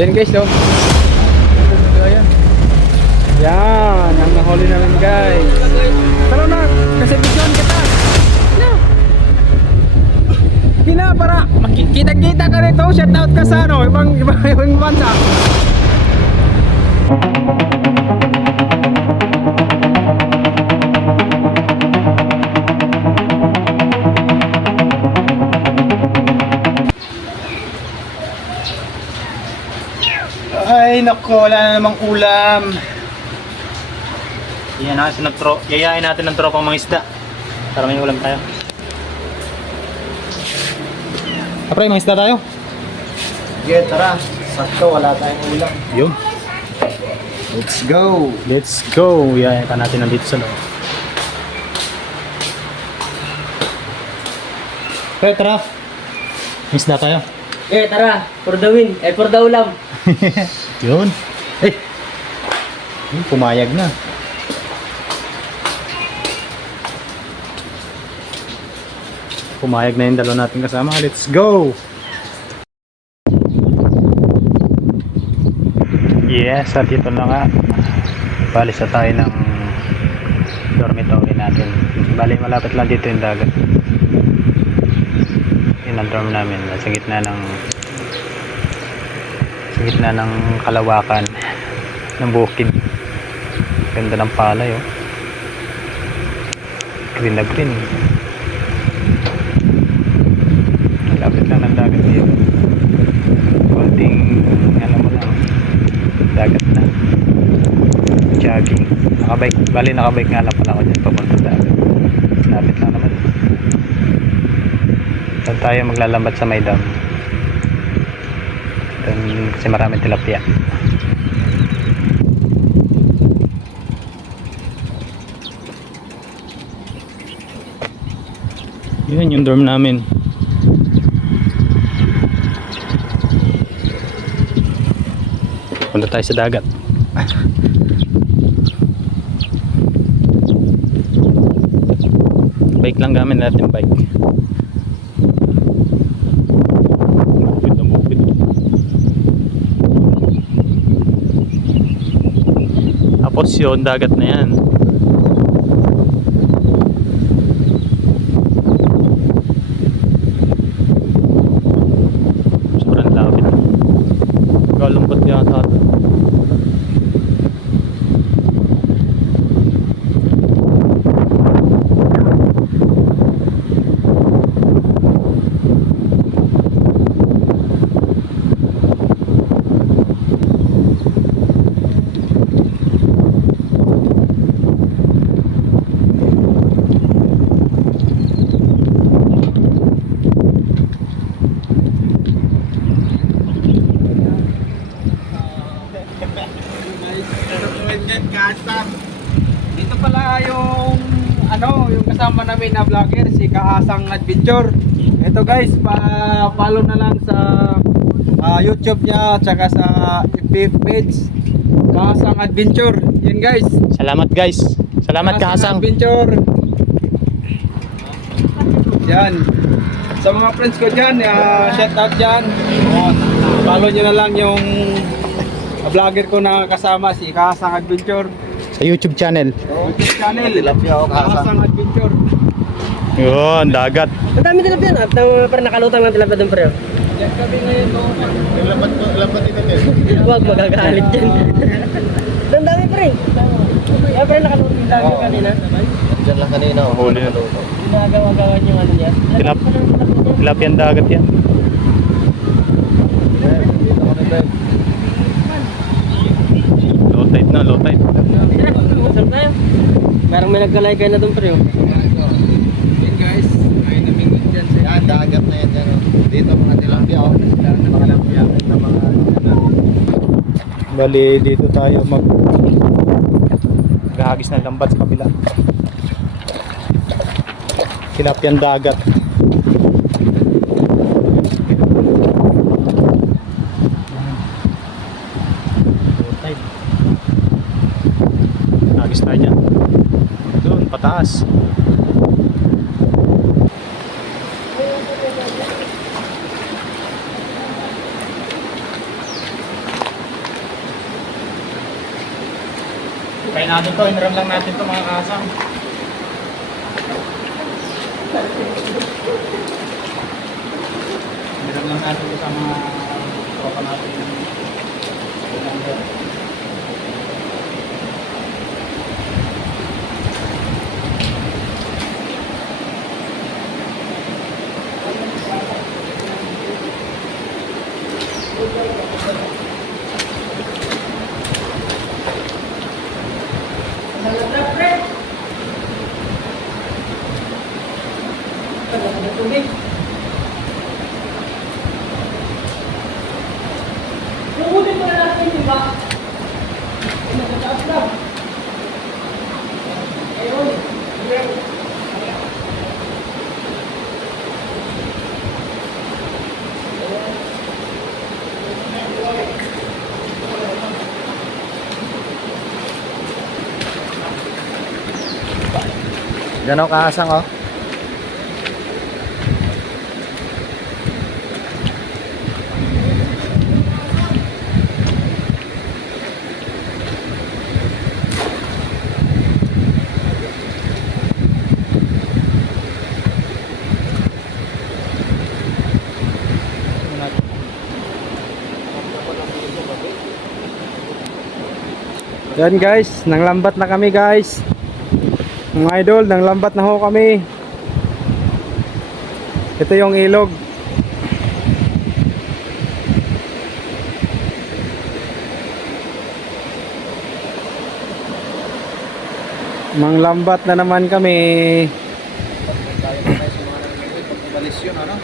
Yan guys, oh. Ayan. Yan, ang nahuli namin guys. Tara na, kasi bigyan kita. Kina para makikita-kita ka rito. Shout out ka sa ano, ibang bansa. Ay nako, wala na namang ulam. Yayain natin ng tropang mga isda para may ulam tayo. Apre, mga isda tayo. Sige, tara. Sakto, wala tayong ulam. Yun. Let's go! Let's go. Yayain pa natin nandito sa loob. Pre, tara. May isda tayo. Tara, for the win. For the ulam. Yun. Pumayag na. Pumayag na yung dalawa natin kasama. Let's go! Yes, at ito na nga. Balis na tayo ng dormitory natin. Bali, malapit lang dito yung dagat. Yun ang dorm namin. Sa gitna ng kalawakan ng bukid. Ganda ng palay, oh. Green na green. Lapit lang ng dagat dito. Konting alam mo lang, dagat na. Jogging. Nakabike nga lang pala ako dyan papunta dagat. Lapit lang naman. Saan tayo maglalambat sa may dam? Kasi maraming tilapia. Yun yung dorm namin. Punta tayo sa dagat. Bike lang gamit natin, bike. Bukid. Tapos yun, dagat na yan. Sobrang lapit. Galambot yata ito. Dito pala yung yung kasama namin na vlogger, si Kahasang Adventure. Ito guys, pa-follow na lang sa YouTube niya at saka sa FB page Kahasang Adventure. Yun guys. Salamat guys. Salamat Kahasang. Adventure. Yan. Sa mga friends ko dyan, shout out dyan. Follow nyo na lang yung vlogger ko na kasama, si Kahasang Adventure. Sa YouTube channel. YouTube channel, Tilapia ako, Kahasang Adventure. Yun, dagat. Ang dami tilapia na. Parang nakalutang ng tilapia doon pre. Yan kami ngayon doon. Lambat din natin. Huwag magagalit dyan. Ang dami pre. Kaya parang nakalutang yung dami kanina. Diyan lang kanina. Huli yun. Ginagawa-gawa yung ano niya. Tilapia dagat yan. Dito kami tayo. Low tide na, low tide. Saan tayo? Parang may nagkalaykay na doon pre. Yan guys, ay namingot dyan sa Yan, dagat na yan. Yan. Dito mga tilapia. Mga tilapia. Na mga Bali, dito tayo maghahagis ng lambat sa kabila. Tilapiang dagat. Low tide. Hagis tayo dyan. Doon, pataas. Kaya natin to, inram lang natin to mga kasang. Inram lang natin to sa mga tropa natin. Puhunin mo na natin, di ba? Nagtataas lang. Ayun. Gano'ng kaasang oh? Yan guys, nanglambat na kami guys. Mga idol, nanglambat na ho kami. Ito yung ilog. Manglambat na naman kami. Tayo na tayo sa mga nangyayari. Pag umalis yun, ano?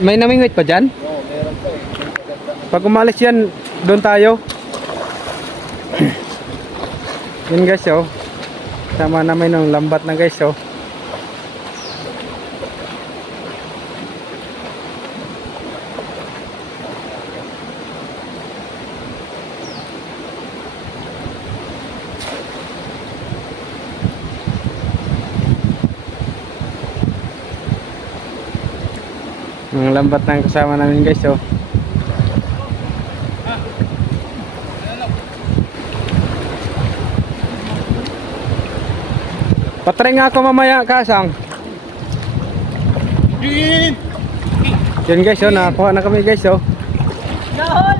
May namingwit pa dyan? Oo, meron to eh. Pag umalis yan, doon tayo. Yun guys oh. Sama namin ng lambat na guys oh. Ang lambat na kasama namin guys oh. Patry nga ako mamaya kasang. Yan guys oh, nakakuha na kami guys oh. Dahon!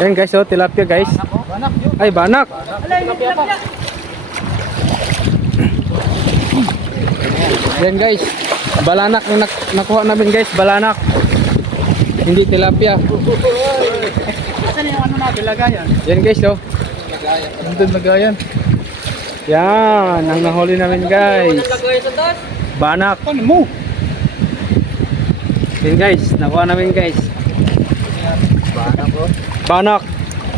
Yan guys oh, tilapia guys. Banak yun. Ay banak. Alay, hindi tilapia. Yan guys. Balanak yung nakuha namin guys, balanak. Hindi tilapia. Saan yung ano natin, lagayan? Yan guys oh. Lagayan. Nandun lagayan. Yan, ang nahuli namin guys. Lagay sa taas. Banak. Ano mo? Yan guys, nakuha namin guys. Banak ko. Banak.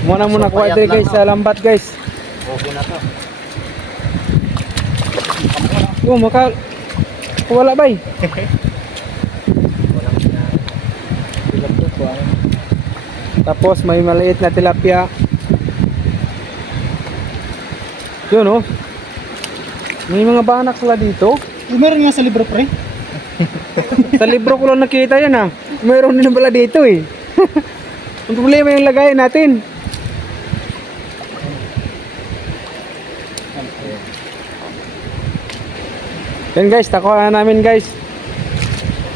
Muna muna kuha ito guys sa lambat guys. Okay na to. Oh, wala ba eh? Walang sinari. Bilang to po. Tapos may maliit na tilapia. Yun oh. May mga banak sila dito. Meron nga sa libro pre. Sa libro ko lang nakita yan ah. Mayroon din pala dito eh. Ang problema yung lagayan natin. Yan guys, nakuha namin guys.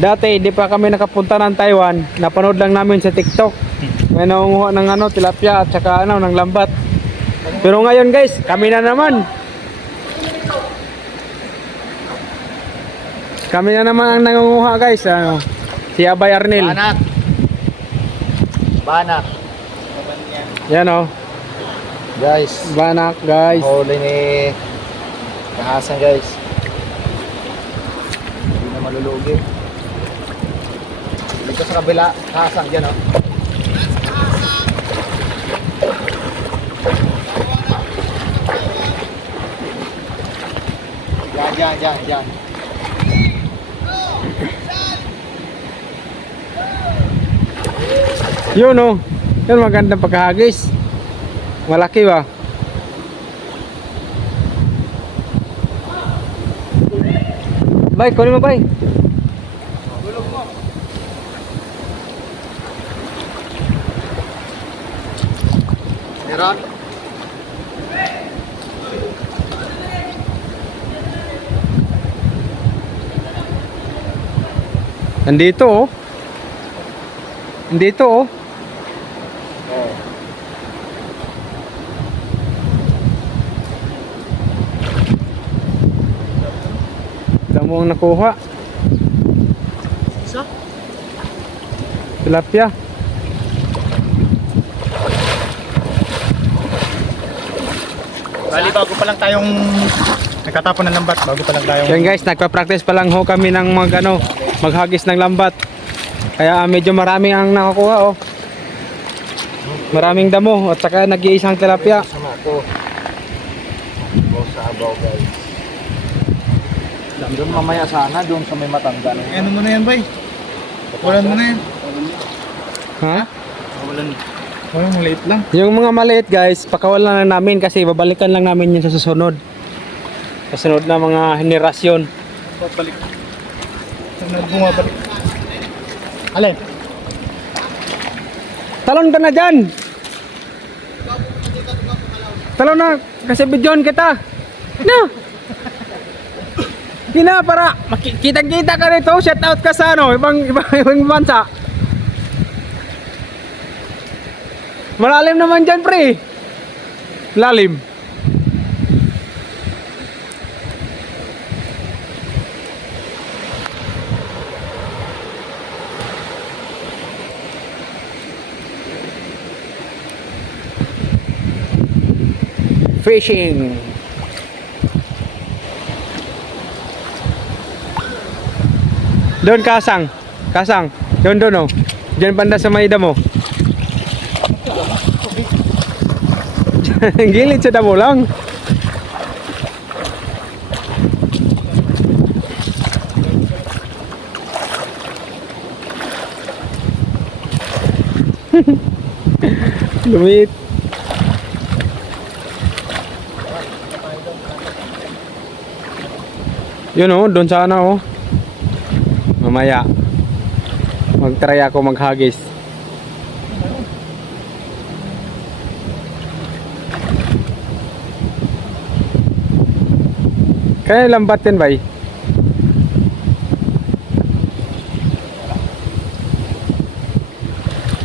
Dati di pa kami nakapunta ng Taiwan. Napanood lang namin sa TikTok. May nangunguha ng ano, tilapia at saka ano, ng lambat. Pero ngayon guys, kami na naman. Kami na naman ang nangunguha guys. Ano, si Abay Arnel. Banak. Banak. Yan oh. Guys. Banak guys. Huli ni Kahasan guys. Hindi na malulugi. Dito sa kabila, Kahasan dyan oh. Diyan. Yun oh. Yun magandang pagkahagis. Malaki ba? Bay, kunin mo bay. Meron? Nandito oh. Nandito oh. Oo. Damo ang nakuha. Isa? Tilapia. Bali, bago pa lang tayong nagkatapon ng lambat. Bago pa lang tayong... Yan guys, nagpa-practice pa lang ho kami ng maghagis ng lambat. Kaya medyo marami ang nakakuha oh. Maraming damo at saka nag-iisang tilapia. Sama ko. Go sa abaw guys. Doon mamaya sana, doon sa may matanda. Ano mo na yan, bay? Walan mo na yan. Ha? Walan. Walang maliit lang. Yung mga maliit guys, pakawalan lang namin kasi babalikan lang namin yun sa susunod. Susunod na mga henerasyon. Balik. Bumabalik. Alin? Talon ka na dyan! Talon na, kasi bidyon kita. No! Hina para kitang-kita ka rito, shout out ka sa ano, ibang bansa. Malalim naman dyan pre. Lalim. Fishing. Doon kasang. Kasang. Doon oh. Diyan banda sa may damo. Gilid sa damo lang. Lumit. Yun oh, doon sana oh. Mamaya mag-try ako maghagis. Kaya lambat din ba?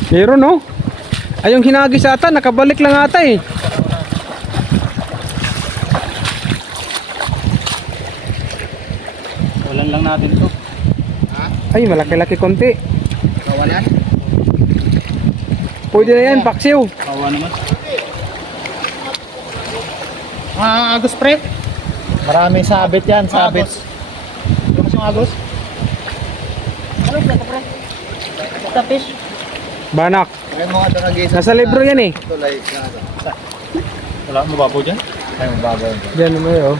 Meron no? Ay yung hinagis ata, nakabalik lang ata eh. Walan lang natin to. Ay malaki-laki konti. Kawalan? Pwede na yan, paksiw. Kawa naman. Agos pre? Maraming sabit yan, sabit. Ano mas yung agos? Ano ba ito, pre? Basta fish. Banak. Kaya mo ito nag-iisa. Nasa libro yan eh. Tulay. Wala, mababaw dyan. Ay, mababaw. Diyan naman yun oh.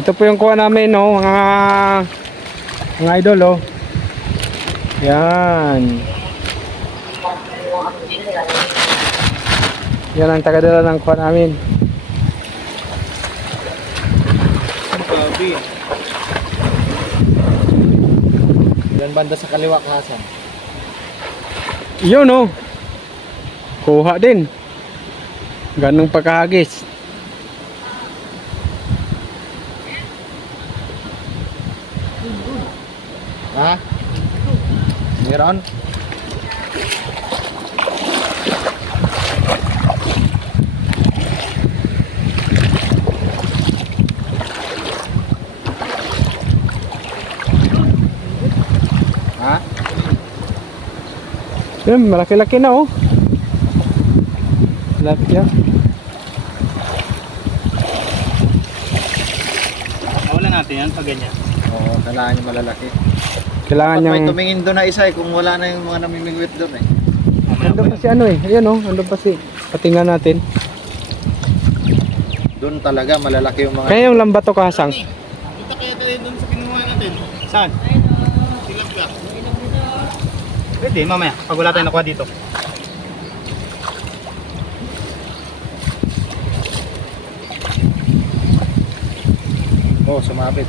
Ito po yung kuha namin no, mga idol oh. Yan. Yan ang tagadala ng kuha namin. Grabe. Yan banda sa kaliwa kasan. Yun oh. Kuha din. Ganong pagkahagis. Ha? Meron? Ha? Yan, malaki-laki na oh. Tilapia. Kawalan natin yan pag ganyan. Oo, kailangan yung malalaki. Kailangan Dapat may niyang... tumingin doon na isa eh, kung wala na yung mga namimingwit doon eh. Andun pa si ano eh. Ayan oh, andun pa si... Patingnan natin. Doon talaga malalaki yung mga... Kaya yung lambat to kasang. Punta kaya tayo doon sa kinuha natin. Saan? Silap ka. Pwede, mamaya. Pag wala tayo nakuha dito. Oh, sumabit.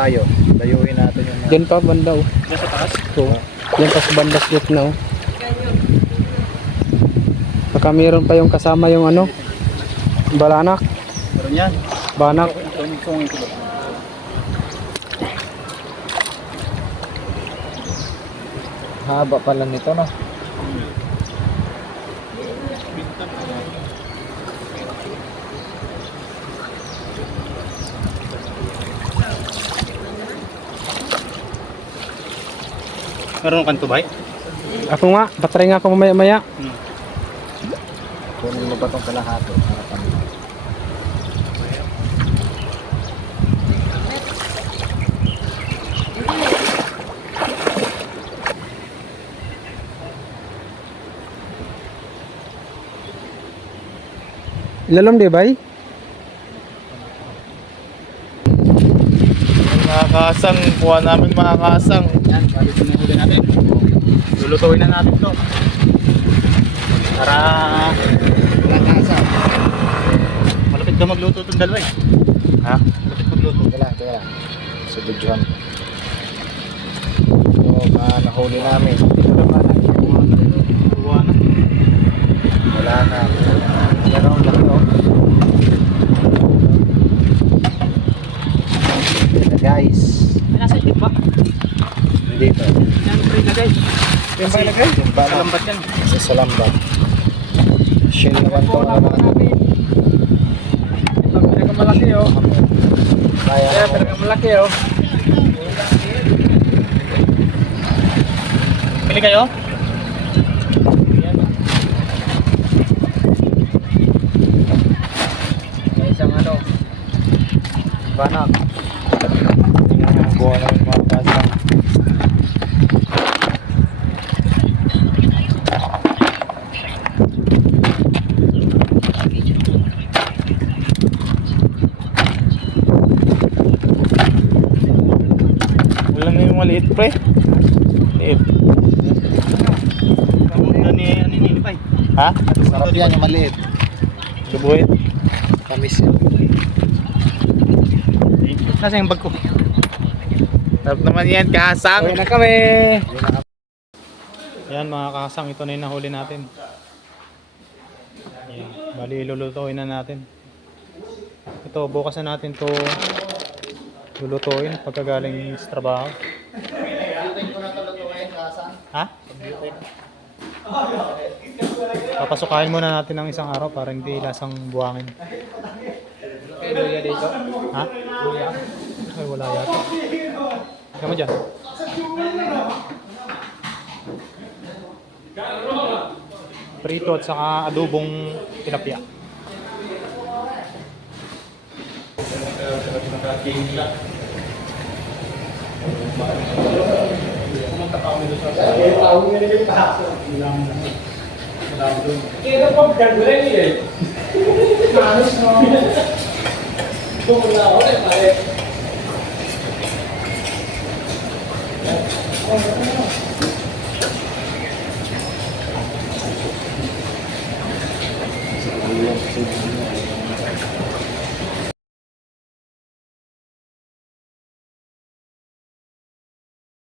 malayo. Layuin natin yung Diyan pa banda oh. Nasa taas? Oo. Diyan pa sa banda sa gitna oh. Baka meron pa yung kasama yung ano, balanak, Meron yan. banak. haba pala nito, no? Meron kang tubay? Ako nga, patry nga ako mamaya-maya. Kunin mo ba itong kalahati? Harapan mo. Ilalam di bay? Mga kasang, kuha namin mga kasang. Yan, balik pinahuli natin. Lulutuin na natin to. Para Kalahasa. malapit ka magluto itong dalawa eh. Ha? Malapit magluto. Teka lang. Subidyohan. Ito, mga nahuli namin. Kuha na. Wala na. Yan ang laki, oh. Ito, guys. Nasa itim ba? Dito. Yan, pre, lagay. Yung ba ilagay? Timba na. Kalambat yan. Sa salambat. Shell naman ito. Ito, pinakamalaki oh. Kaya Kaya ako. pinakamalaki oh. Pili kayo? Yan. May isang ano, banak. Buha namin mga kasang. Wala na yung maliit pre. Liit. Ano ni Pay? Ha? Sarap yan yung maliit. Subuhin. Tamis yan. Nasa yung bag ko? Sarap naman yan, kasang. Uwi na kami. Yan mga kasang, ito na yung nahuli natin. Yan. Bali, ilulutuin na natin. Ito, bukas na natin to lulutuin pagkagaling sa trabaho. Ha? Papasukahin muna natin ng isang araw para hindi lasang buhangin. Kaya luya dito. Ha? Ay, wala yata. Ikaw mo dyan. Prito at saka adobong tilapia.